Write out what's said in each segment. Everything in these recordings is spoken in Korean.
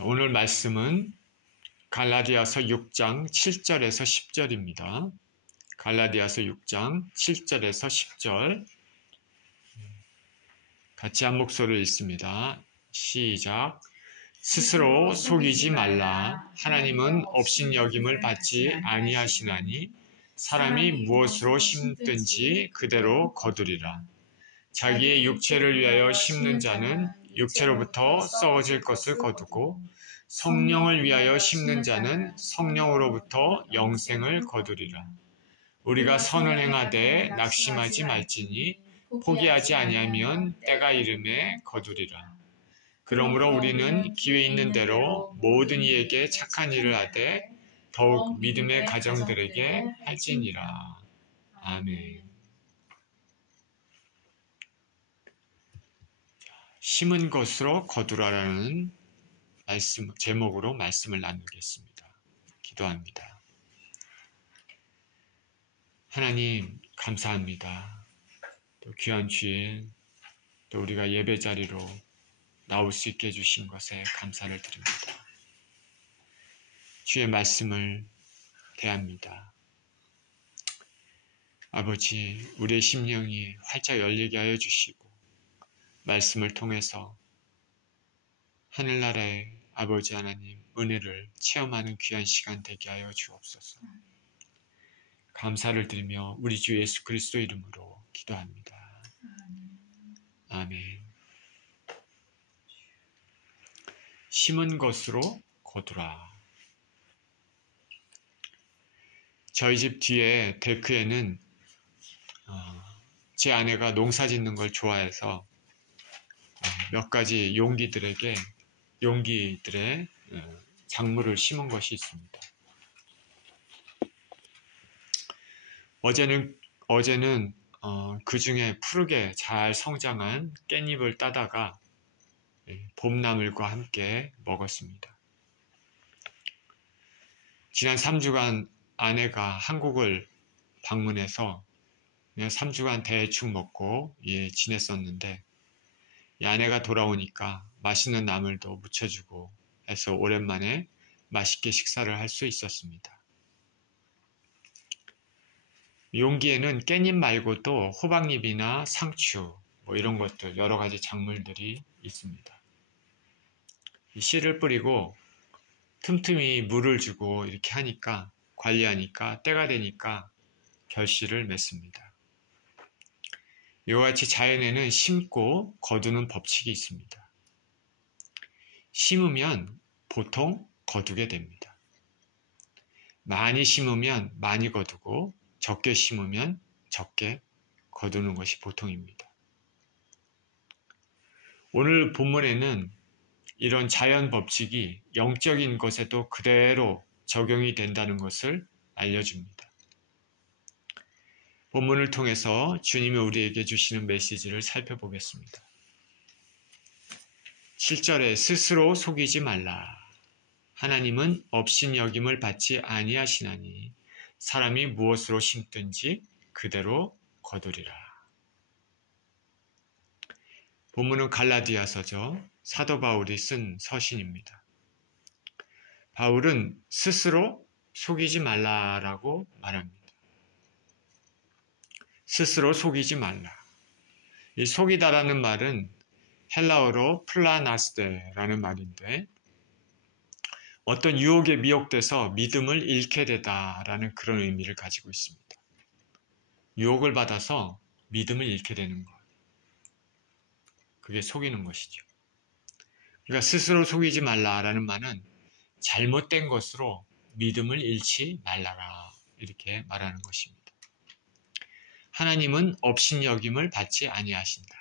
오늘 말씀은 갈라디아서 6장 7절에서 10절입니다. 갈라디아서 6장 7절에서 10절 같이 한 목소리를 읽습니다. 시작. 스스로 속이지 말라. 하나님은 업신여김을 받지 아니하시나니 사람이 무엇으로 심든지 그대로 거두리라. 자기의 육체를 위하여 심는 자는 육체로부터 썩어질 것을 거두고 성령을 위하여 심는 자는 성령으로부터 영생을 거두리라. 우리가 선을 행하되 낙심하지 말지니 포기하지 아니하면 때가 이름에 거두리라. 그러므로 우리는 기회 있는 대로 모든 이에게 착한 일을 하되 더욱 믿음의 가정들에게 할지니라. 아멘. 심은 것으로 거두라라는 제목으로 말씀을 나누겠습니다. 기도합니다. 하나님 감사합니다. 또 귀한 주일 또 우리가 예배 자리로 나올 수 있게 해주신 것에 감사를 드립니다. 주의 말씀을 대합니다. 아버지, 우리의 심령이 활짝 열리게 하여 주시고 말씀을 통해서 하늘나라의 아버지 하나님 은혜를 체험하는 귀한 시간 되게 하여 주옵소서. 감사를 드리며 우리 주 예수 그리스도 이름으로 기도합니다. 아멘. 심은 것으로 거두라. 저희 집 뒤에 데크에는 제 아내가 농사 짓는 걸 좋아해서 몇 가지 용기들의 작물을 심은 것이 있습니다. 어제는 그 중에 푸르게 잘 성장한 깻잎을 따다가 봄나물과 함께 먹었습니다. 지난 3주간 아내가 한국을 방문해서 그냥 3주간 대충 먹고 지냈었는데 이 아내가 돌아오니까 맛있는 나물도 무쳐주고 해서 오랜만에 맛있게 식사를 할 수 있었습니다. 용기에는 깻잎 말고도 호박잎이나 상추 이런 것들 여러 가지 작물들이 있습니다. 이 씨를 뿌리고 틈틈이 물을 주고 이렇게 하니까 관리하니까 때가 되니까 결실을 맺습니다. 이와 같이 자연에는 심고 거두는 법칙이 있습니다. 심으면 보통 거두게 됩니다. 많이 심으면 많이 거두고 적게 심으면 적게 거두는 것이 보통입니다. 오늘 본문에는 이런 자연 법칙이 영적인 것에도 그대로 적용이 된다는 것을 알려줍니다. 본문을 통해서 주님이 우리에게 주시는 메시지를 살펴보겠습니다. 7절에 스스로 속이지 말라. 하나님은 업신여김을 받지 아니하시나니 사람이 무엇으로 심든지 그대로 거두리라. 본문은 갈라디아서죠. 사도 바울이 쓴 서신입니다. 바울은 스스로 속이지 말라라고 말합니다. 스스로 속이지 말라. 이 속이다라는 말은 헬라어로 플라나스데라는 말인데 어떤 유혹에 미혹돼서 믿음을 잃게 되다라는 그런 의미를 가지고 있습니다. 유혹을 받아서 믿음을 잃게 되는 것. 그게 속이는 것이죠. 그러니까 스스로 속이지 말라라는 말은 잘못된 것으로 믿음을 잃지 말라라 이렇게 말하는 것입니다. 하나님은 업신여김을 받지 아니하신다.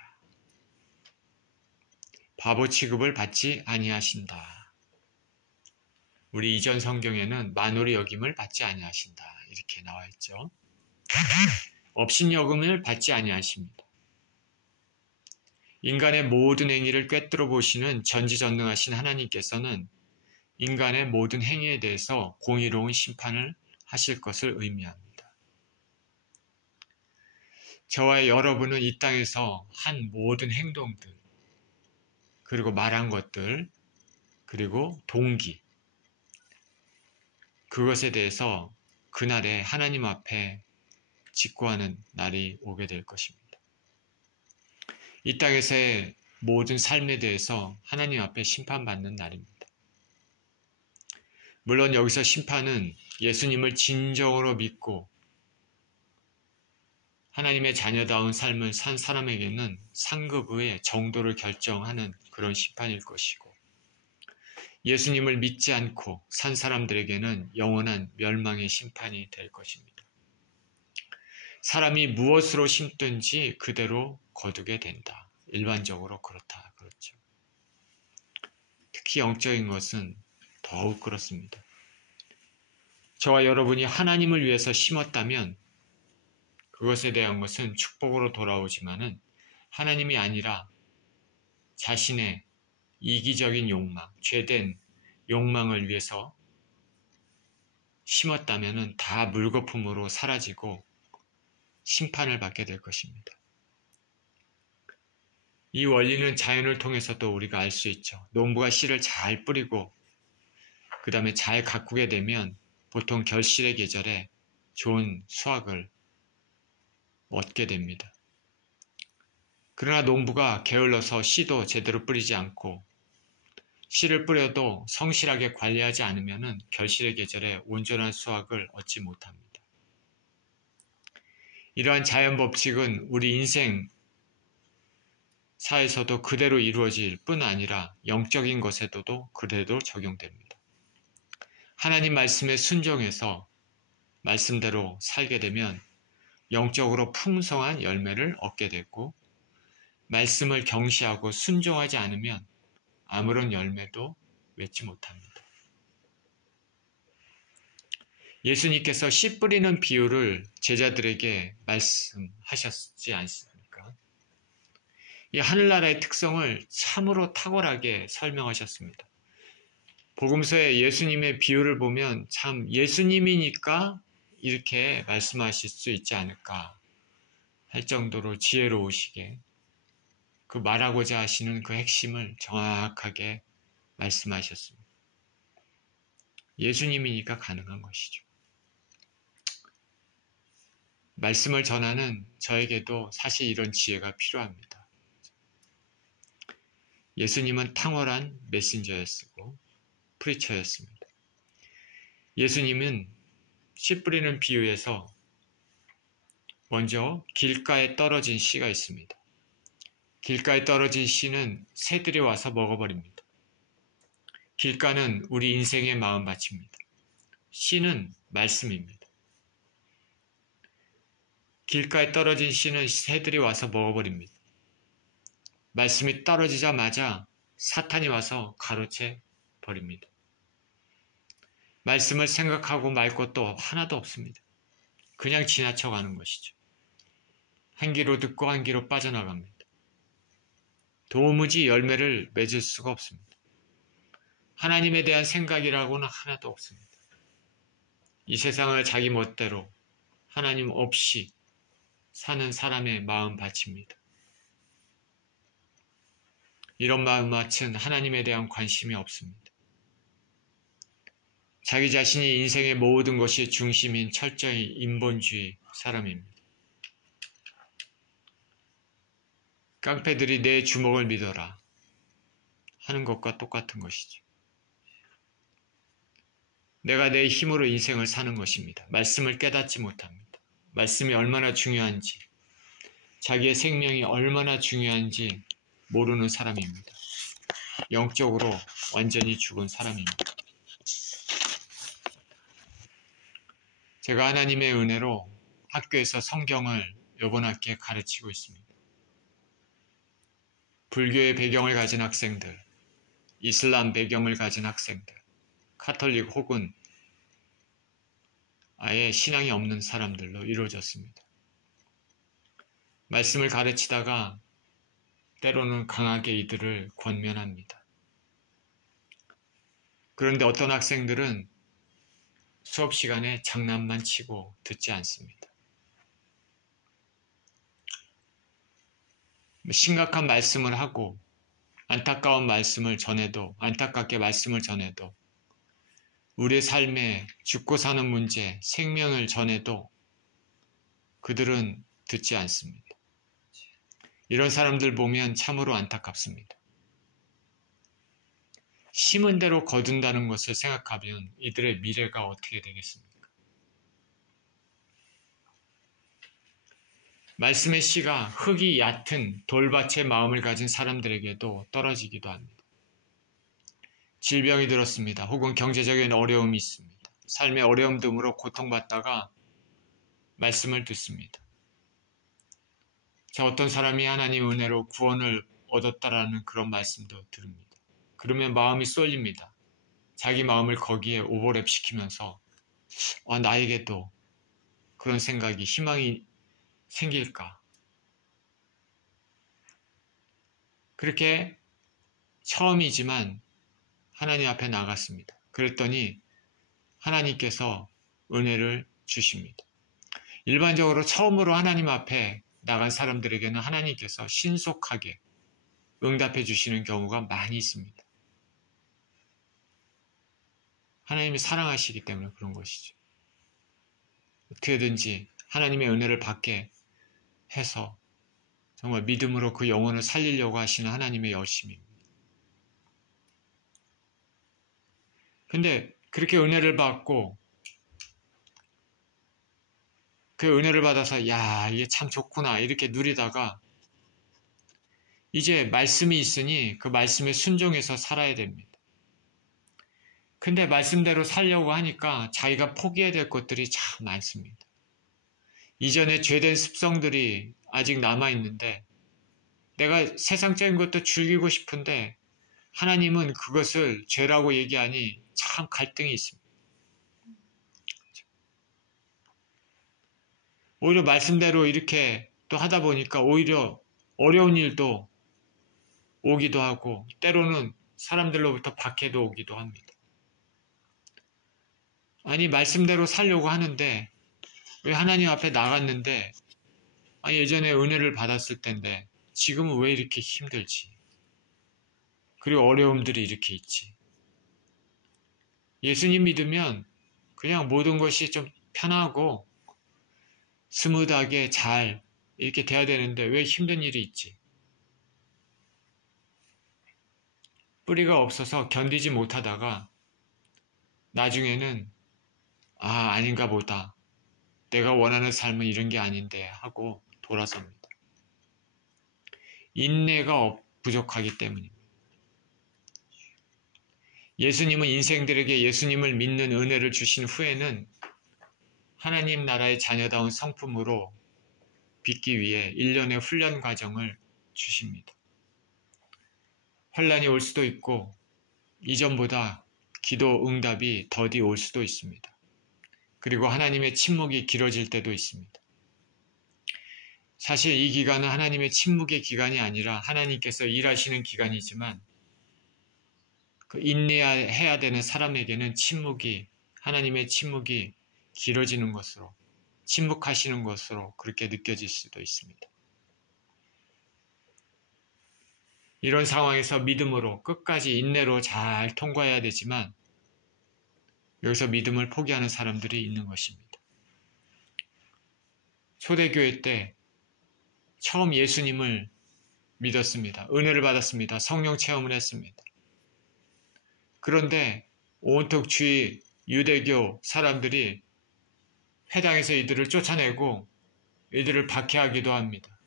바보 취급을 받지 아니하신다. 우리 이전 성경에는 만홀의 여김을 받지 아니하신다. 이렇게 나와 있죠. 업신여김을 받지 아니하십니다. 인간의 모든 행위를 꿰뚫어 보시는 전지전능하신 하나님께서는 인간의 모든 행위에 대해서 공의로운 심판을 하실 것을 의미합니다. 저와 여러분은 이 땅에서 한 모든 행동들, 그리고 말한 것들, 그리고 동기, 그것에 대해서 그날에 하나님 앞에 직구하는 날이 오게 될 것입니다. 이 땅에서의 모든 삶에 대해서 하나님 앞에 심판받는 날입니다. 물론 여기서 심판은 예수님을 진정으로 믿고 하나님의 자녀다운 삶을 산 사람에게는 상급의 정도를 결정하는 그런 심판일 것이고, 예수님을 믿지 않고 산 사람들에게는 영원한 멸망의 심판이 될 것입니다. 사람이 무엇으로 심든지 그대로 거두게 된다. 일반적으로 그렇다. 그렇죠. 특히 영적인 것은 더욱 그렇습니다. 저와 여러분이 하나님을 위해서 심었다면 그것에 대한 것은 축복으로 돌아오지만은 하나님이 아니라 자신의 이기적인 욕망, 죄된 욕망을 위해서 심었다면은 다 물거품으로 사라지고 심판을 받게 될 것입니다. 이 원리는 자연을 통해서도 우리가 알 수 있죠. 농부가 씨를 잘 뿌리고 그 다음에 잘 가꾸게 되면 보통 결실의 계절에 좋은 수확을 얻게 됩니다. 그러나 농부가 게을러서 씨도 제대로 뿌리지 않고 씨를 뿌려도 성실하게 관리하지 않으면 결실의 계절에 온전한 수확을 얻지 못합니다. 이러한 자연 법칙은 우리 인생 사에서도 그대로 이루어질 뿐 아니라 영적인 것에도 그대로 적용됩니다. 하나님 말씀에 순종해서 말씀대로 살게 되면 영적으로 풍성한 열매를 얻게 되고, 말씀을 경시하고 순종하지 않으면 아무런 열매도 맺지 못합니다. 예수님께서 씨 뿌리는 비유를 제자들에게 말씀하셨지 않습니까? 이 하늘나라의 특성을 참으로 탁월하게 설명하셨습니다. 복음서에 예수님의 비유를 보면 참 예수님이니까 이렇게 말씀하실 수 있지 않을까 할 정도로 지혜로우시게 그 말하고자 하시는 그 핵심을 정확하게 말씀하셨습니다. 예수님이니까 가능한 것이죠. 말씀을 전하는 저에게도 사실 이런 지혜가 필요합니다. 예수님은 탕월한 메신저였고 프리처였습니다. 예수님은 씨 뿌리는 비유에서 먼저 길가에 떨어진 씨가 있습니다. 길가에 떨어진 씨는 새들이 와서 먹어버립니다. 길가는 우리 인생의 마음밭입니다. 씨는 말씀입니다. 길가에 떨어진 씨는 새들이 와서 먹어버립니다. 말씀이 떨어지자마자 사탄이 와서 가로채 버립니다. 말씀을 생각하고 말 것도 하나도 없습니다. 그냥 지나쳐가는 것이죠. 한 귀로 듣고 한 귀로 빠져나갑니다. 도무지 열매를 맺을 수가 없습니다. 하나님에 대한 생각이라고는 하나도 없습니다. 이 세상을 자기 멋대로 하나님 없이 사는 사람의 마음밭입니다. 이런 마음밭은 하나님에 대한 관심이 없습니다. 자기 자신이 인생의 모든 것이 중심인 철저히 인본주의 사람입니다. 깡패들이 내 주먹을 믿어라 하는 것과 똑같은 것이죠. 내가 내 힘으로 인생을 사는 것입니다. 말씀을 깨닫지 못합니다. 말씀이 얼마나 중요한지, 자기의 생명이 얼마나 중요한지 모르는 사람입니다. 영적으로 완전히 죽은 사람입니다. 제가 하나님의 은혜로 학교에서 성경을 이번 학기에 가르치고 있습니다. 불교의 배경을 가진 학생들, 이슬람 배경을 가진 학생들, 카톨릭 혹은 아예 신앙이 없는 사람들로 이루어졌습니다. 말씀을 가르치다가 때로는 강하게 이들을 권면합니다. 그런데 어떤 학생들은 수업 시간에 장난만 치고 듣지 않습니다. 심각한 말씀을 하고 안타까운 말씀을 전해도, 안타깝게 말씀을 전해도, 우리의 삶에 죽고 사는 문제, 생명을 전해도 그들은 듣지 않습니다. 이런 사람들 보면 참으로 안타깝습니다. 심은 대로 거둔다는 것을 생각하면 이들의 미래가 어떻게 되겠습니까? 말씀의 씨가 흙이 얕은 돌밭의 마음을 가진 사람들에게도 떨어지기도 합니다. 질병이 들었습니다. 혹은 경제적인 어려움이 있습니다. 삶의 어려움 등으로 고통받다가 말씀을 듣습니다. 자, 어떤 사람이 하나님 은혜로 구원을 얻었다라는 그런 말씀도 들읍니다. 그러면 마음이 쏠립니다. 자기 마음을 거기에 오버랩 시키면서 나에게도 그런 생각이, 희망이 생길까? 그렇게 처음이지만 하나님 앞에 나갔습니다. 그랬더니 하나님께서 은혜를 주십니다. 일반적으로 처음으로 하나님 앞에 나간 사람들에게는 하나님께서 신속하게 응답해 주시는 경우가 많이 있습니다. 하나님이 사랑하시기 때문에 그런 것이죠. 어떻게든지 하나님의 은혜를 받게 해서 정말 믿음으로 그 영혼을 살리려고 하시는 하나님의 열심입니다. 근데 그렇게 은혜를 받고 그 은혜를 받아서 야, 이게 참 좋구나 이렇게 누리다가 이제 말씀이 있으니 그 말씀에 순종해서 살아야 됩니다. 근데 말씀대로 살려고 하니까 자기가 포기해야 될 것들이 참 많습니다. 이전에 죄된 습성들이 아직 남아있는데 내가 세상적인 것도 즐기고 싶은데 하나님은 그것을 죄라고 얘기하니 참 갈등이 있습니다. 오히려 말씀대로 이렇게 또 하다 보니까 오히려 어려운 일도 오기도 하고 때로는 사람들로부터 박해도 오기도 합니다. 아니 말씀대로 살려고 하는데 왜 하나님 앞에 나갔는데 예전에 은혜를 받았을 텐데 지금은 왜 이렇게 힘들지? 그리고 어려움들이 이렇게 있지. 예수님 믿으면 그냥 모든 것이 좀 편하고 스무드하게 잘 이렇게 돼야 되는데 왜 힘든 일이 있지? 뿌리가 없어서 견디지 못하다가 나중에는 아닌가 보다. 내가 원하는 삶은 이런 게 아닌데 하고 돌아섭니다. 인내가 부족하기 때문입니다. 예수님은 인생들에게 예수님을 믿는 은혜를 주신 후에는 하나님 나라의 자녀다운 성품으로 빚기 위해 1년의 훈련 과정을 주십니다. 환난이 올 수도 있고 이전보다 기도 응답이 더디 올 수도 있습니다. 그리고 하나님의 침묵이 길어질 때도 있습니다. 사실 이 기간은 하나님의 침묵의 기간이 아니라 하나님께서 일하시는 기간이지만 그 인내해야 되는 사람에게는 하나님의 침묵이 길어지는 것으로, 침묵하시는 것으로 그렇게 느껴질 수도 있습니다. 이런 상황에서 믿음으로 끝까지 인내로 잘 통과해야 되지만 여기서 믿음을 포기하는 사람들이 있는 것입니다. 초대교회 때 처음 예수님을 믿었습니다. 은혜를 받았습니다. 성령 체험을 했습니다. 그런데 온통 주위 유대교 사람들이 회당에서 이들을 쫓아내고 이들을 박해하기도 합니다.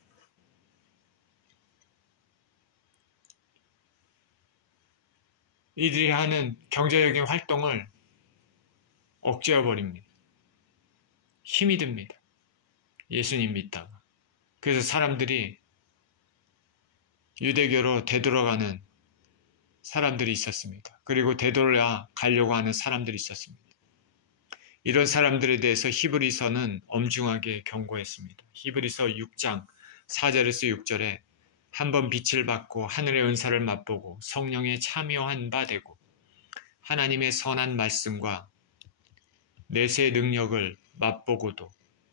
이들이 하는 경제적인 활동을 억제해 버립니다. 힘이 듭니다. 예수님 믿다가. 그래서 사람들이 유대교로 되돌아가는 사람들이 있었습니다. 그리고 되돌아 가려고 하는 사람들이 있었습니다. 이런 사람들에 대해서 히브리서는 엄중하게 경고했습니다. 히브리서 6장 4절에서 6절에 한번 빛을 받고 하늘의 은사를 맛보고 성령에 참여한 바 되고 하나님의 선한 말씀과 내세의 능력을 맛보고도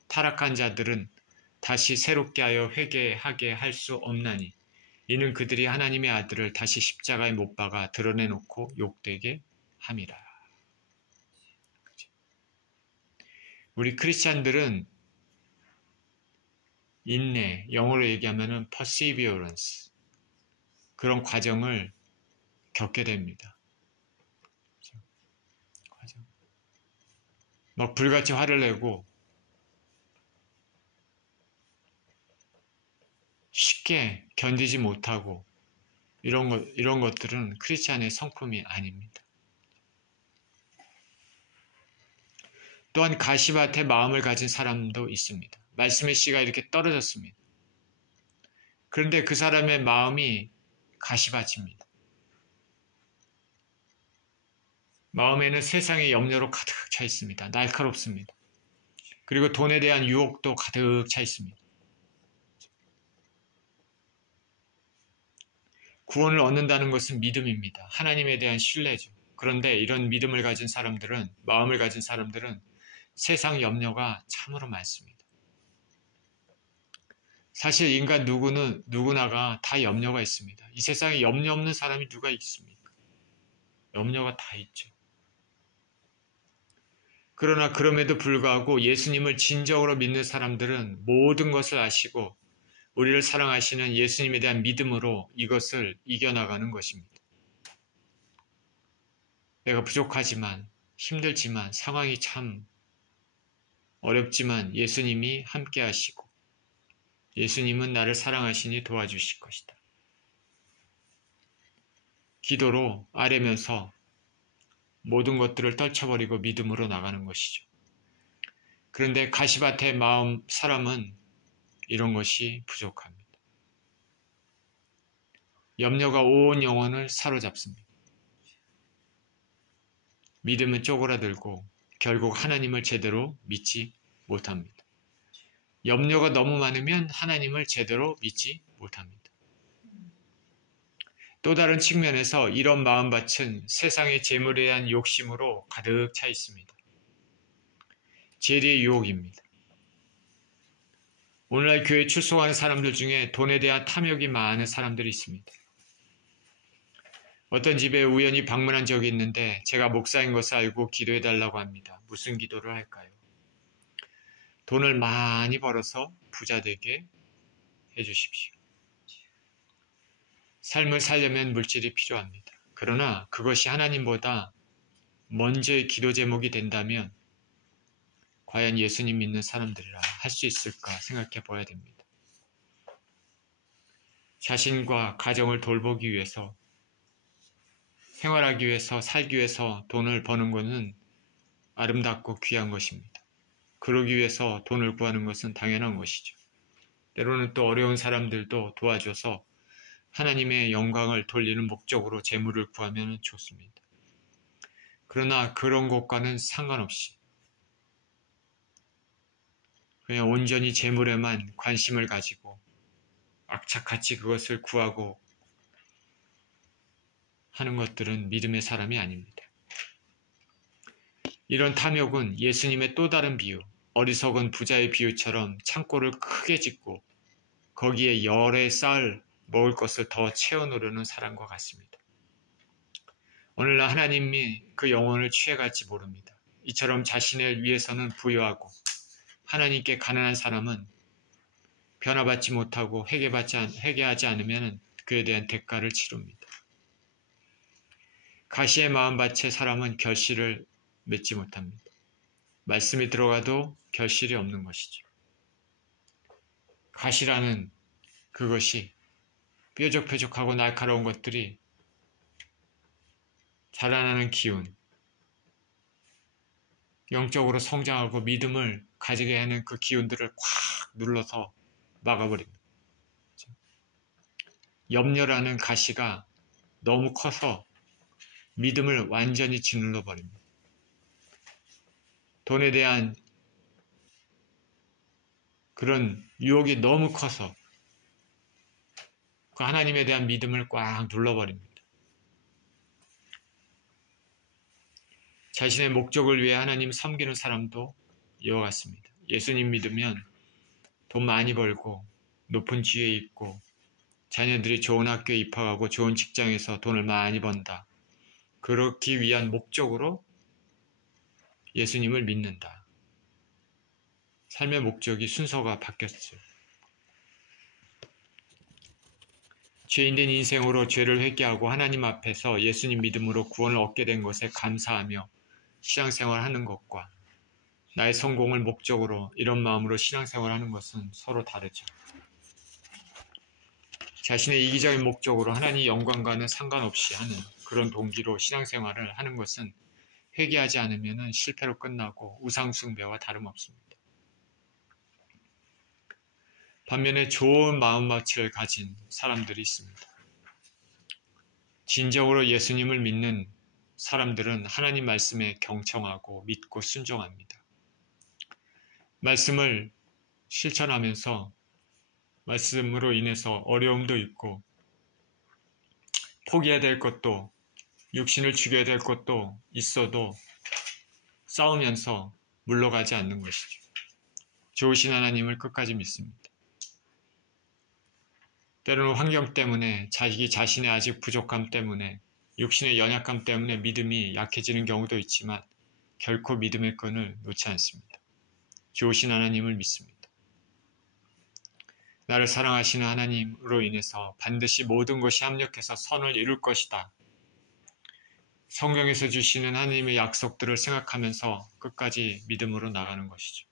타락한 자들은 다시 새롭게 하여 회개하게 할 수 없나니 이는 그들이 하나님의 아들을 다시 십자가에 못 박아 드러내놓고 욕되게 함이라. 우리 크리스찬들은 인내, 영어로 얘기하면은 perseverance, 그런 과정을 겪게 됩니다. 막 불같이 화를 내고 쉽게 견디지 못하고 이런 것들은 크리스찬의 성품이 아닙니다. 또한 가시밭에 마음을 가진 사람도 있습니다. 말씀의 씨가 이렇게 떨어졌습니다. 그런데 그 사람의 마음이 가시밭입니다. 마음에는 세상의 염려로 가득 차 있습니다. 날카롭습니다. 그리고 돈에 대한 유혹도 가득 차 있습니다. 구원을 얻는다는 것은 믿음입니다. 하나님에 대한 신뢰죠. 그런데 이런 믿음을 가진 사람들은, 마음을 가진 사람들은 세상 염려가 참으로 많습니다. 사실 인간 누구나가 다 염려가 있습니다. 이 세상에 염려 없는 사람이 누가 있습니까? 염려가 다 있죠. 그러나 그럼에도 불구하고 예수님을 진정으로 믿는 사람들은 모든 것을 아시고 우리를 사랑하시는 예수님에 대한 믿음으로 이것을 이겨나가는 것입니다. 내가 부족하지만, 힘들지만, 상황이 참 어렵지만 예수님이 함께 하시고 예수님은 나를 사랑하시니 도와주실 것이다. 기도로 아뢰면서 모든 것들을 떨쳐버리고 믿음으로 나가는 것이죠. 그런데 가시밭의 사람은 이런 것이 부족합니다. 염려가 온 영혼을 사로잡습니다. 믿음은 쪼그라들고 결국 하나님을 제대로 믿지 못합니다. 염려가 너무 많으면 하나님을 제대로 믿지 못합니다. 또 다른 측면에서 이런 마음밭은 세상의 재물에 대한 욕심으로 가득 차 있습니다. 재리의 유혹입니다. 오늘날 교회에 출석하는 사람들 중에 돈에 대한 탐욕이 많은 사람들이 있습니다. 어떤 집에 우연히 방문한 적이 있는데 제가 목사인 것을 알고 기도해달라고 합니다. 무슨 기도를 할까요? 돈을 많이 벌어서 부자 되게 해주십시오. 삶을 살려면 물질이 필요합니다. 그러나 그것이 하나님보다 먼저의 기도 제목이 된다면 과연 예수님 믿는 사람들이라 할 수 있을까 생각해 봐야 됩니다. 자신과 가정을 돌보기 위해서, 생활하기 위해서, 살기 위해서 돈을 버는 것은 아름답고 귀한 것입니다. 그러기 위해서 돈을 구하는 것은 당연한 것이죠. 때로는 또 어려운 사람들도 도와줘서 하나님의 영광을 돌리는 목적으로 재물을 구하면 좋습니다. 그러나 그런 것과는 상관없이 그냥 온전히 재물에만 관심을 가지고 악착같이 그것을 구하고 하는 것들은 믿음의 사람이 아닙니다. 이런 탐욕은 예수님의 또 다른 비유, 어리석은 부자의 비유처럼 창고를 크게 짓고 거기에 열의 쌀 먹을 것을 더 채워놓으려는 사람과 같습니다. 오늘날 하나님이 그 영혼을 취해갈지 모릅니다. 이처럼 자신을 위해서는 부유하고 하나님께 가난한 사람은 변화받지 못하고 회개하지 않으면 그에 대한 대가를 치릅니다. 가시의 마음밭의 사람은 결실을 맺지 못합니다. 말씀이 들어가도 결실이 없는 것이죠. 가시라는 그것이 뾰족뾰족하고 날카로운 것들이 자라나는 기운, 영적으로 성장하고 믿음을 가지게 하는 그 기운들을 꽉 눌러서 막아버립니다. 염려라는 가시가 너무 커서 믿음을 완전히 짓눌러 버립니다. 돈에 대한 그런 유혹이 너무 커서 그 하나님에 대한 믿음을 꽉 눌러버립니다. 자신의 목적을 위해 하나님 섬기는 사람도 이와 같습니다. 예수님 믿으면 돈 많이 벌고 높은 지위에 있고 자녀들이 좋은 학교에 입학하고 좋은 직장에서 돈을 많이 번다. 그렇기 위한 목적으로 예수님을 믿는다. 삶의 목적이 순서가 바뀌었죠. 죄인된 인생으로 죄를 회개하고 하나님 앞에서 예수님 믿음으로 구원을 얻게 된 것에 감사하며 신앙생활하는 것과 나의 성공을 목적으로 이런 마음으로 신앙생활하는 것은 서로 다르죠. 자신의 이기적인 목적으로 하나님 영광과는 상관없이 하는 그런 동기로 신앙생활을 하는 것은 회개하지 않으면 실패로 끝나고 우상숭배와 다름없습니다. 반면에 좋은 마음밭을 가진 사람들이 있습니다. 진정으로 예수님을 믿는 사람들은 하나님 말씀에 경청하고 믿고 순종합니다. 말씀을 실천하면서 말씀으로 인해서 어려움도 있고 포기해야 될 것도 육신을 죽여야 될 것도 있어도 싸우면서 물러가지 않는 것이죠. 좋으신 하나님을 끝까지 믿습니다. 때로는 환경 때문에 자기 자신의 아직 부족함 때문에 육신의 연약함 때문에 믿음이 약해지는 경우도 있지만 결코 믿음의 끈을 놓지 않습니다. 좋으신 하나님을 믿습니다. 나를 사랑하시는 하나님으로 인해서 반드시 모든 것이 합력해서 선을 이룰 것이다. 성경에서 주시는 하나님의 약속들을 생각하면서 끝까지 믿음으로 나가는 것이죠.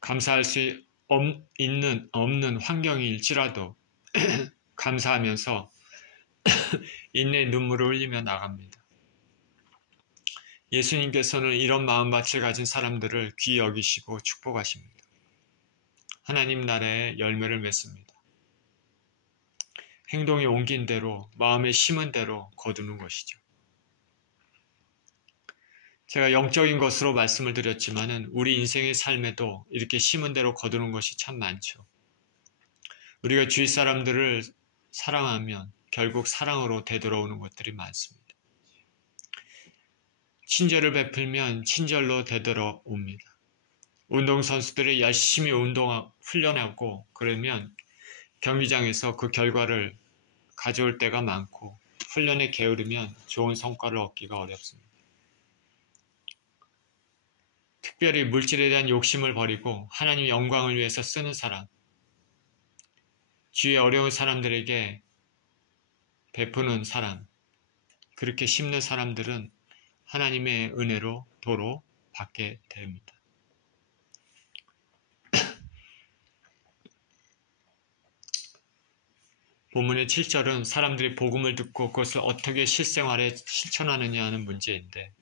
감사할 수 없는 환경일지라도 감사하면서 인내의 눈물을 흘리며 나갑니다. 예수님께서는 이런 마음밭을 가진 사람들을 귀히 여기시고 축복하십니다. 하나님 나라의 열매를 맺습니다. 행동에 옮긴 대로 마음에 심은 대로 거두는 것이죠. 제가 영적인 것으로 말씀을 드렸지만은 우리 인생의 삶에도 이렇게 심은 대로 거두는 것이 참 많죠. 우리가 주위 사람들을 사랑하면 결국 사랑으로 되돌아오는 것들이 많습니다. 친절을 베풀면 친절로 되돌아옵니다. 운동선수들이 열심히 훈련하고 그러면 경기장에서 그 결과를 가져올 때가 많고 훈련에 게으르면 좋은 성과를 얻기가 어렵습니다. 특별히 물질에 대한 욕심을 버리고 하나님 영광을 위해서 쓰는 사람, 주위에 어려운 사람들에게 베푸는 사람, 그렇게 심는 사람들은 하나님의 은혜로 도로 받게 됩니다. 본문의 7절은 사람들이 복음을 듣고 그것을 어떻게 실생활에 실천하느냐 하는 문제인데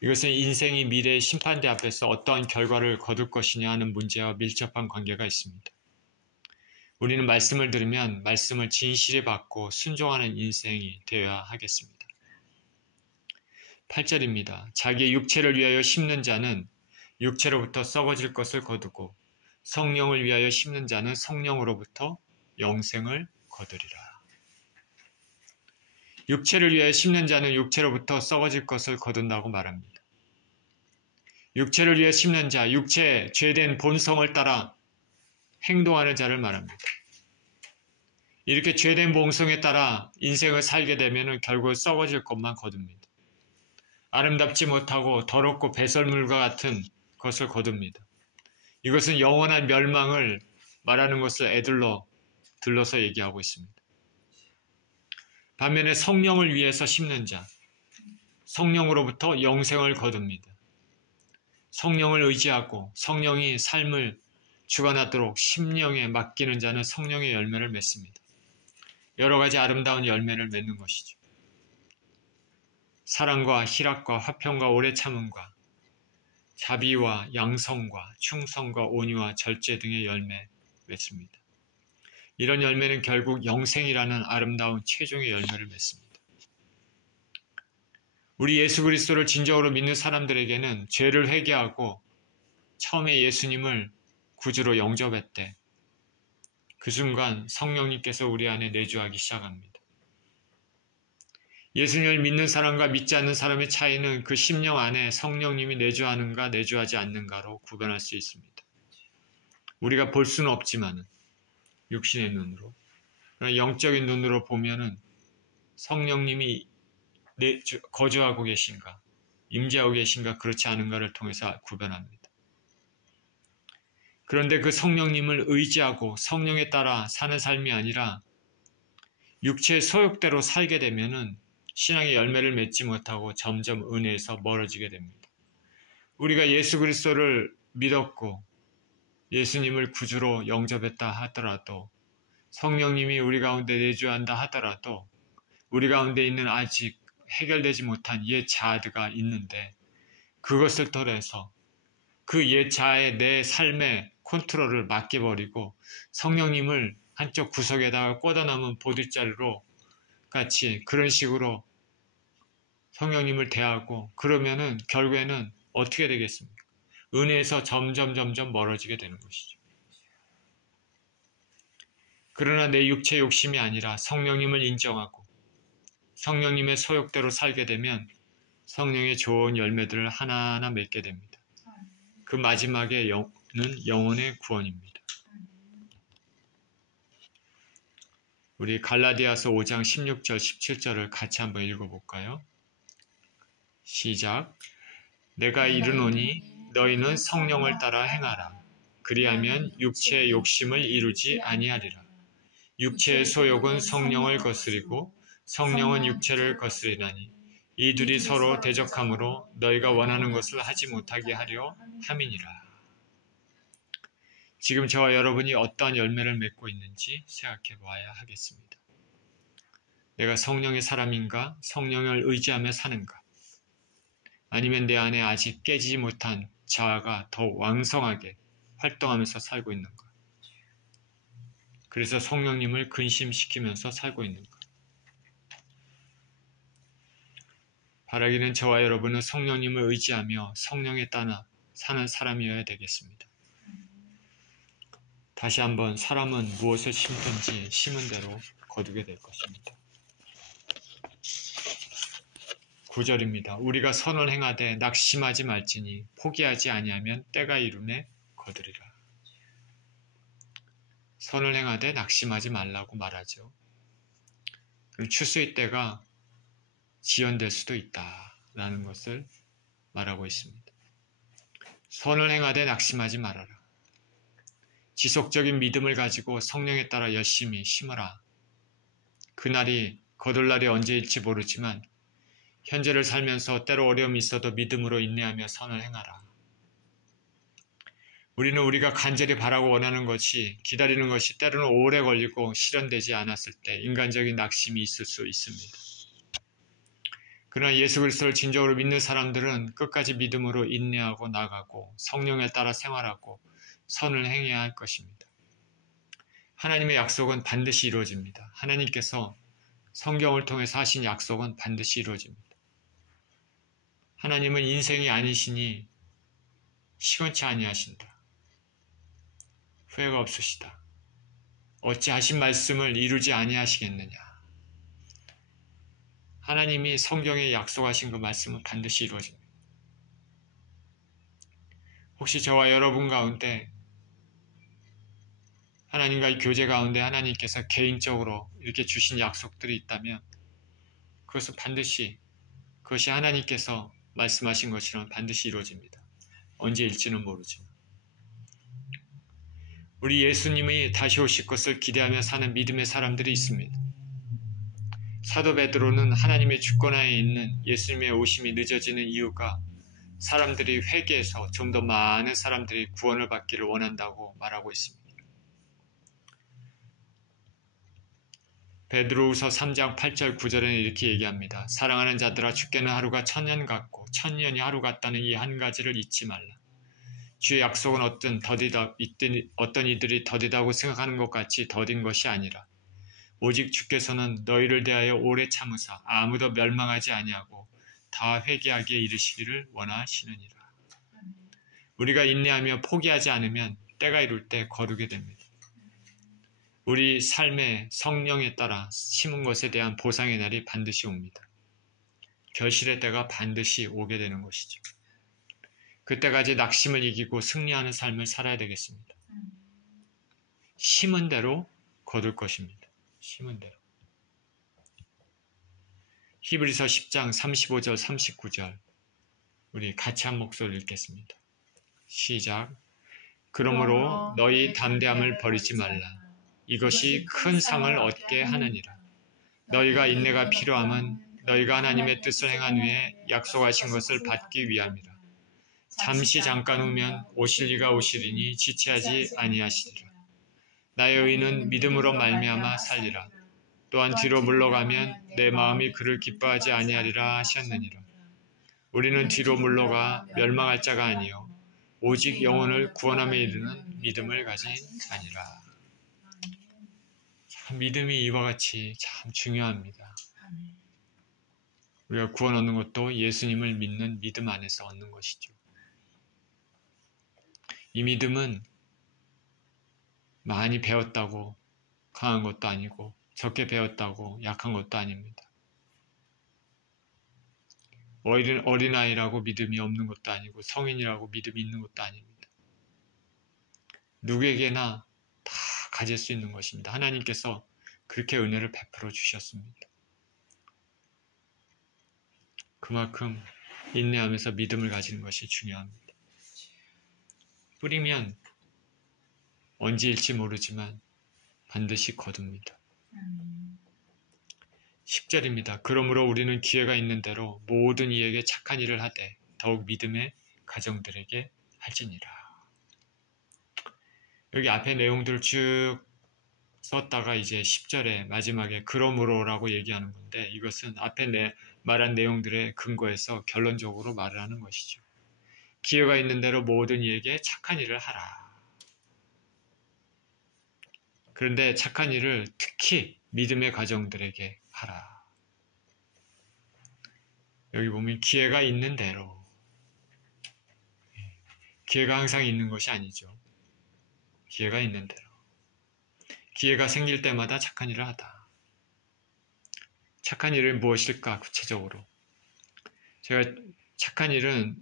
이것은 인생이 미래의 심판대 앞에서 어떠한 결과를 거둘 것이냐 하는 문제와 밀접한 관계가 있습니다. 우리는 말씀을 들으면 말씀을 진실히 받고 순종하는 인생이 되어야 하겠습니다. 8절입니다. 자기의 육체를 위하여 심는 자는 육체로부터 썩어질 것을 거두고 성령을 위하여 심는 자는 성령으로부터 영생을 거두리라. 육체를 위하여 심는 자는 육체로부터 썩어질 것을 거둔다고 말합니다. 육체를 위해 심는 자, 육체, 죄된 본성을 따라 행동하는 자를 말합니다. 이렇게 죄된 본성에 따라 인생을 살게 되면 결국 썩어질 것만 거둡니다. 아름답지 못하고 더럽고 배설물과 같은 것을 거둡니다. 이것은 영원한 멸망을 말하는 것을 들러서 얘기하고 있습니다. 반면에 성령을 위해서 심는 자, 성령으로부터 영생을 거둡니다. 성령을 의지하고 성령이 삶을 주관하도록 심령에 맡기는 자는 성령의 열매를 맺습니다. 여러 가지 아름다운 열매를 맺는 것이죠. 사랑과 희락과 화평과 오래 참음과 자비와 양성과 충성과 온유와 절제 등의 열매 맺습니다. 이런 열매는 결국 영생이라는 아름다운 최종의 열매를 맺습니다. 우리 예수 그리스도를 진정으로 믿는 사람들에게는 죄를 회개하고 처음에 예수님을 구주로 영접했대. 그 순간 성령님께서 우리 안에 내주하기 시작합니다. 예수님을 믿는 사람과 믿지 않는 사람의 차이는 그 심령 안에 성령님이 내주하는가 내주하지 않는가로 구별할 수 있습니다. 우리가 볼 수는 없지만 육신의 눈으로. 영적인 눈으로 보면은 성령님이 거주하고 계신가, 임재하고 계신가, 그렇지 않은가를 통해서 구별합니다. 그런데 그 성령님을 의지하고 성령에 따라 사는 삶이 아니라 육체의 소욕대로 살게 되면은 신앙의 열매를 맺지 못하고 점점 은혜에서 멀어지게 됩니다. 우리가 예수 그리스도를 믿었고 예수님을 구주로 영접했다 하더라도, 성령님이 우리 가운데 내주한다 하더라도 우리 가운데 있는 아직 해결되지 못한 옛 자아가 있는데, 그것을 통해서 그 옛 자아의 내 삶의 컨트롤을 맡겨버리고 성령님을 한쪽 구석에다가 꽂아놓은 보릿자루로 같이 그런 식으로 성령님을 대하고 그러면은 결국에는 어떻게 되겠습니까? 은혜에서 점점 멀어지게 되는 것이죠. 그러나 내 육체 욕심이 아니라 성령님을 인정하고 성령님의 소욕대로 살게 되면 성령의 좋은 열매들을 하나하나 맺게 됩니다. 그 마지막에는 영혼의 구원입니다. 우리 갈라디아서 5장 16절 17절을 같이 한번 읽어볼까요? 시작. 내가 이르노니 너희는 성령을 따라 행하라. 그리하면 육체의 욕심을 이루지 아니하리라. 육체의 소욕은 성령을 거스리고 성령은 육체를 거스리나니 이 둘이 서로 대적함으로 너희가 원하는 것을 하지 못하게 하려 함이니라. 지금 저와 여러분이 어떠한 열매를 맺고 있는지 생각해 보아야 하겠습니다. 내가 성령의 사람인가? 성령을 의지하며 사는가? 아니면 내 안에 아직 깨지지 못한 자아가 더 왕성하게 활동하면서 살고 있는가? 그래서 성령님을 근심시키면서 살고 있는가? 바라기는 저와 여러분은 성령님을 의지하며 성령에 따라 사는 사람이어야 되겠습니다. 다시 한번, 사람은 무엇을 심든지 심은 대로 거두게 될 것입니다. 9절입니다. 우리가 선을 행하되 낙심하지 말지니 포기하지 아니하면 때가 이름에 거두리라. 선을 행하되 낙심하지 말라고 말하죠. 그럼 추수의 때가 지연될 수도 있다라는 것을 말하고 있습니다. 선을 행하되 낙심하지 말아라. 지속적인 믿음을 가지고 성령에 따라 열심히 심어라. 그날이 거둘 날이 언제일지 모르지만 현재를 살면서 때로 어려움이 있어도 믿음으로 인내하며 선을 행하라. 우리는 우리가 간절히 바라고 원하는 것이, 기다리는 것이 때로는 오래 걸리고 실현되지 않았을 때 인간적인 낙심이 있을 수 있습니다. 그러나 예수 그리스도를 진정으로 믿는 사람들은 끝까지 믿음으로 인내하고 나가고 성령에 따라 생활하고 선을 행해야 할 것입니다. 하나님의 약속은 반드시 이루어집니다. 하나님께서 성경을 통해서 하신 약속은 반드시 이루어집니다. 하나님은 인생이 아니시니 시건치 아니하신다. 후회가 없으시다. 어찌 하신 말씀을 이루지 아니하시겠느냐. 하나님이 성경에 약속하신 그 말씀은 반드시 이루어집니다. 혹시 저와 여러분 가운데 하나님과의 교제 가운데 하나님께서 개인적으로 이렇게 주신 약속들이 있다면 그것은 반드시, 그것이 하나님께서 말씀하신 것이라면 반드시 이루어집니다. 언제일지는 모르지만. 우리 예수님이 다시 오실 것을 기대하며 사는 믿음의 사람들이 있습니다. 사도 베드로는 하나님의 주권하에 있는 예수님의 오심이 늦어지는 이유가 사람들이 회개해서 좀 더 많은 사람들이 구원을 받기를 원한다고 말하고 있습니다. 베드로후서 3장 8절 9절에는 이렇게 얘기합니다. 사랑하는 자들아, 주께는 하루가 천년 같고 천년이 하루 같다는 이 한 가지를 잊지 말라. 주의 약속은 어떤 이들이 더디다고 생각하는 것 같이 더딘 것이 아니라 오직 주께서는 너희를 대하여 오래 참으사 아무도 멸망하지 아니하고 다 회개하기에 이르시기를 원하시느니라. 우리가 인내하며 포기하지 않으면 때가 이룰 때 거두게 됩니다. 우리 삶의 성령에 따라 심은 것에 대한 보상의 날이 반드시 옵니다. 결실의 때가 반드시 오게 되는 것이죠. 그때까지 낙심을 이기고 승리하는 삶을 살아야 되겠습니다. 심은 대로 거둘 것입니다. 심은 대로. 히브리서 10장 35절 39절 우리 같이 한 목소리를 읽겠습니다. 시작. 그러므로 너희 담대함을 버리지 말라. 이것이 큰 상을 얻게 하느니라. 너희가 인내가 필요함은 너희가 하나님의 뜻을 행한 후에 약속하신 것을 받기 위함이라. 잠시 잠깐 후면 오실 이가 오시리니 지체하지 아니하시리라. 나의 의인은 믿음으로 말미암아 살리라. 또한 뒤로 물러가면 내 마음이 그를 기뻐하지 아니하리라 하셨느니라. 우리는 뒤로 물러가 멸망할 자가 아니요 오직 영혼을 구원함에 이르는 믿음을 가진 자니라. 참 믿음이 이와 같이 참 중요합니다. 우리가 구원 얻는 것도 예수님을 믿는 믿음 안에서 얻는 것이죠. 이 믿음은 많이 배웠다고 강한 것도 아니고 적게 배웠다고 약한 것도 아닙니다. 어린아이라고 믿음이 없는 것도 아니고 성인이라고 믿음이 있는 것도 아닙니다. 누구에게나 다 가질 수 있는 것입니다. 하나님께서 그렇게 은혜를 베풀어 주셨습니다. 그만큼 인내하면서 믿음을 가지는 것이 중요합니다. 뿌리면 언제일지 모르지만 반드시 거둡니다. 10절입니다. 그러므로 우리는 기회가 있는 대로 모든 이에게 착한 일을 하되 더욱 믿음의 가정들에게 할지니라. 여기 앞에 내용들을 쭉 썼다가 이제 10절에 마지막에 그러므로라고 얘기하는 건데 이것은 앞에 말한 내용들의 근거에서 결론적으로 말을 하는 것이죠. 기회가 있는 대로 모든 이에게 착한 일을 하라. 그런데 착한 일을 특히 믿음의 가정들에게 하라. 여기 보면 기회가 있는 대로. 기회가 항상 있는 것이 아니죠. 기회가 있는 대로. 기회가 생길 때마다 착한 일을 하다. 착한 일은 무엇일까? 구체적으로. 제가 착한 일은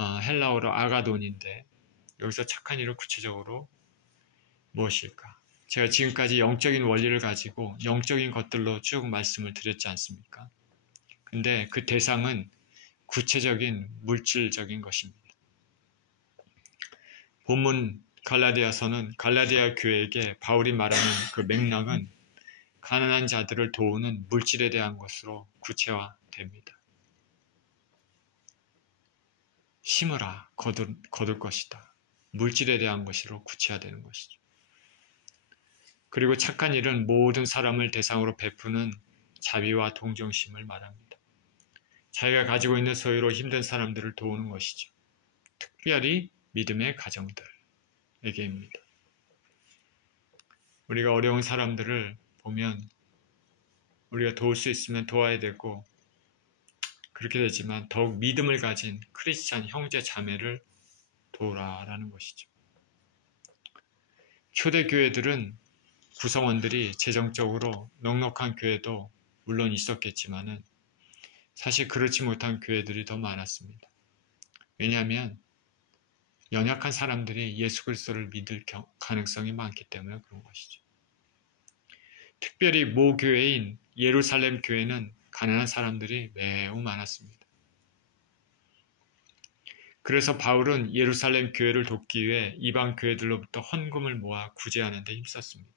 헬라어로 아가돈인데 여기서 착한 일은 구체적으로 무엇일까? 제가 지금까지 영적인 원리를 가지고 영적인 것들로 쭉 말씀을 드렸지 않습니까? 근데 그 대상은 구체적인 물질적인 것입니다. 본문 갈라디아서는 갈라디아 교회에게 바울이 말하는 그 맥락은 가난한 자들을 도우는 물질에 대한 것으로 구체화됩니다. 심으라 거둘 것이다. 물질에 대한 것으로 구체화되는 것이죠. 그리고 착한 일은 모든 사람을 대상으로 베푸는 자비와 동정심을 말합니다. 자기가 가지고 있는 소유로 힘든 사람들을 도우는 것이죠. 특별히 믿음의 가정들에게입니다. 우리가 어려운 사람들을 보면 우리가 도울 수 있으면 도와야 되고 그렇게 되지만 더욱 믿음을 가진 크리스찬 형제 자매를 도우라라는 것이죠. 초대교회들은 구성원들이 재정적으로 넉넉한 교회도 물론 있었겠지만은 사실 그렇지 못한 교회들이 더 많았습니다. 왜냐하면 연약한 사람들이 예수 그리스도를 믿을 가능성이 많기 때문에 그런 것이죠. 특별히 모 교회인 예루살렘 교회는 가난한 사람들이 매우 많았습니다. 그래서 바울은 예루살렘 교회를 돕기 위해 이방 교회들로부터 헌금을 모아 구제하는 데 힘썼습니다.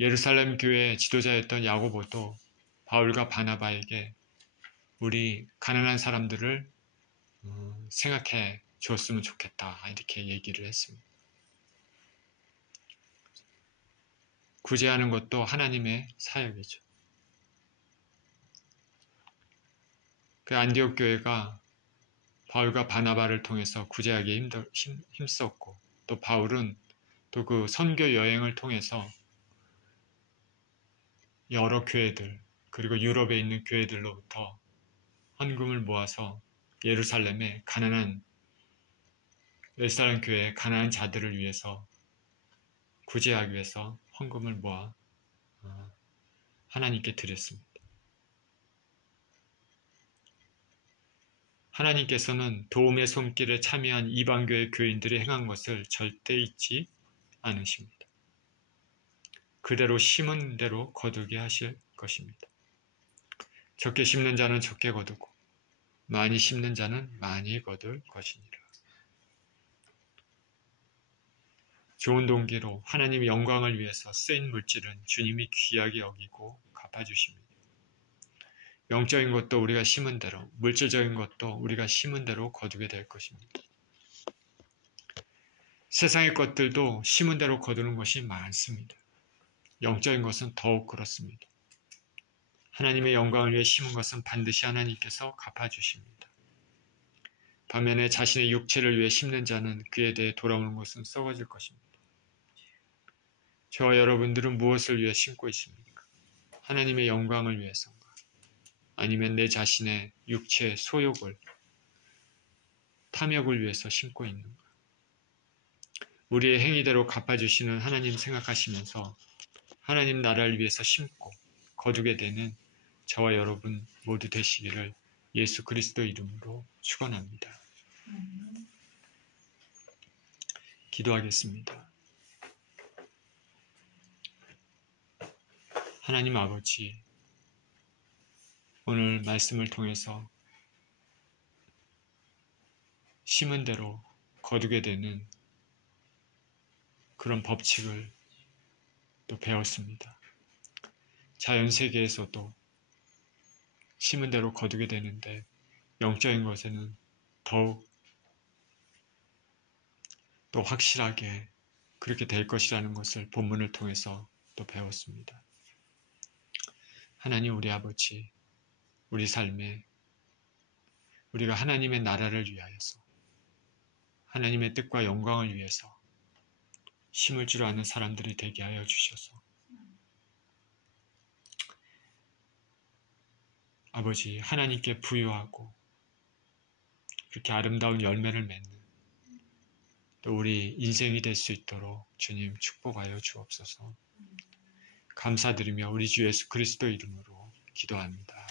예루살렘 교회의 지도자였던 야고보도 바울과 바나바에게 우리 가난한 사람들을 생각해 주었으면 좋겠다 이렇게 얘기를 했습니다. 구제하는 것도 하나님의 사역이죠. 그 안디옥 교회가 바울과 바나바를 통해서 구제하기에 힘썼고 또 바울은 또 그 선교 여행을 통해서 여러 교회들 그리고 유럽에 있는 교회들로부터 헌금을 모아서 예루살렘의 가난한 예루살렘 교회의 가난한 자들을 위해서 구제하기 위해서 헌금을 모아 하나님께 드렸습니다. 하나님께서는 도움의 손길에 참여한 이방교회 교인들이 행한 것을 절대 잊지 않으십니다. 그대로 심은 대로 거두게 하실 것입니다. 적게 심는 자는 적게 거두고 많이 심는 자는 많이 거둘 것이니라. 좋은 동기로 하나님의 영광을 위해서 쓰인 물질은 주님이 귀하게 여기고 갚아주십니다. 영적인 것도 우리가 심은 대로, 물질적인 것도 우리가 심은 대로 거두게 될 것입니다. 세상의 것들도 심은 대로 거두는 것이 많습니다. 영적인 것은 더욱 그렇습니다. 하나님의 영광을 위해 심은 것은 반드시 하나님께서 갚아주십니다. 반면에 자신의 육체를 위해 심는 자는 그에 대해 돌아오는 것은 썩어질 것입니다. 저와 여러분들은 무엇을 위해 심고 있습니까? 하나님의 영광을 위해서인가? 아니면 내 자신의 육체의 소욕을, 탐욕을 위해서 심고 있는가? 우리의 행위대로 갚아주시는 하나님 생각하시면서 하나님 나라를 위해서 심고 거두게 되는 저와 여러분 모두 되시기를 예수 그리스도 이름으로 축원합니다. 기도하겠습니다. 하나님 아버지, 오늘 말씀을 통해서 심은 대로 거두게 되는 그런 법칙을 또 배웠습니다. 자연세계에서도 심은 대로 거두게 되는데 영적인 것에는 더욱 또 확실하게 그렇게 될 것이라는 것을 본문을 통해서 또 배웠습니다. 하나님 우리 아버지, 우리 삶에 우리가 하나님의 나라를 위하여서 하나님의 뜻과 영광을 위해서 심을 줄 아는 사람들이 되게 하여 주셔서 아버지 하나님께 부유하고 그렇게 아름다운 열매를 맺는 또 우리 인생이 될 수 있도록 주님 축복하여 주옵소서. 감사드리며 우리 주 예수 그리스도 이름으로 기도합니다.